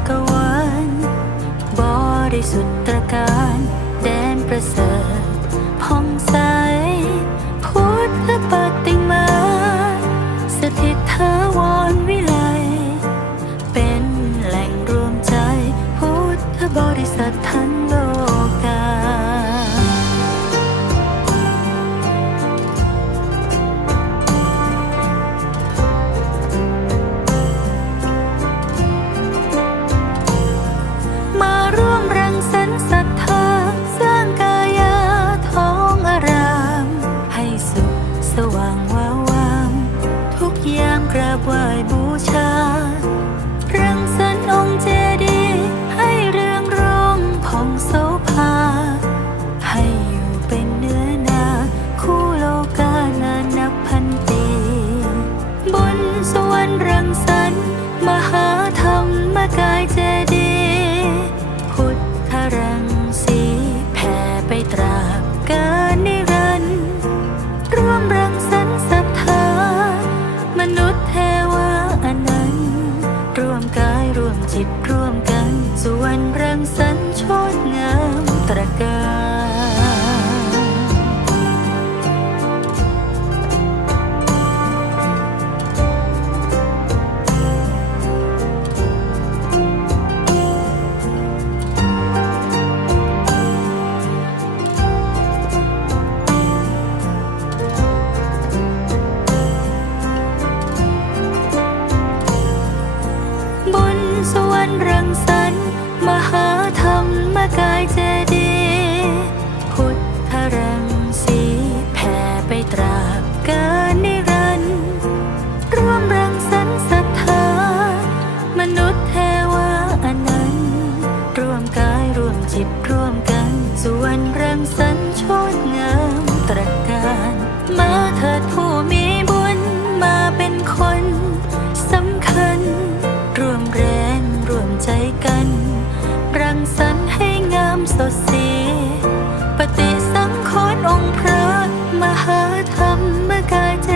จักรวาลบริสุทธิ์ตการแดนประเสริฐผ่องใสพุทธและปฏิมาสถิตเทวรวิไลเป็นแหล่งรวมใจพุทธบริษัททั้งโลกา สรรค์ศรัทธาสร้างกายาท้องอาราม ให้สุขสว่างวาววาม ทุกยามกราบไหว้บูชา รังสรรค์องค์เจดีย์ให้เรืองรองผ่องโสภา ให้อยู่เป็นเนื้อนา คู่โลกานานนับพันปี บนสวรรค์รังสรรค์มหาธรรมกายเจดีย์ายร่ วรรค์รังสรรค์มหาธรรมกายเจดีย์พุทธรังสีแผ่ไปตราบกาลนิรันดร์ร่วมรังสรรค์ศรัทธามนุษย์เทวาอนันต์ร่วมกายร่วมจิตร่วม กัน รังสรรค์ให้งามสดใสปฏิสังขรณ์องค์พระมหาธรรมกายเจ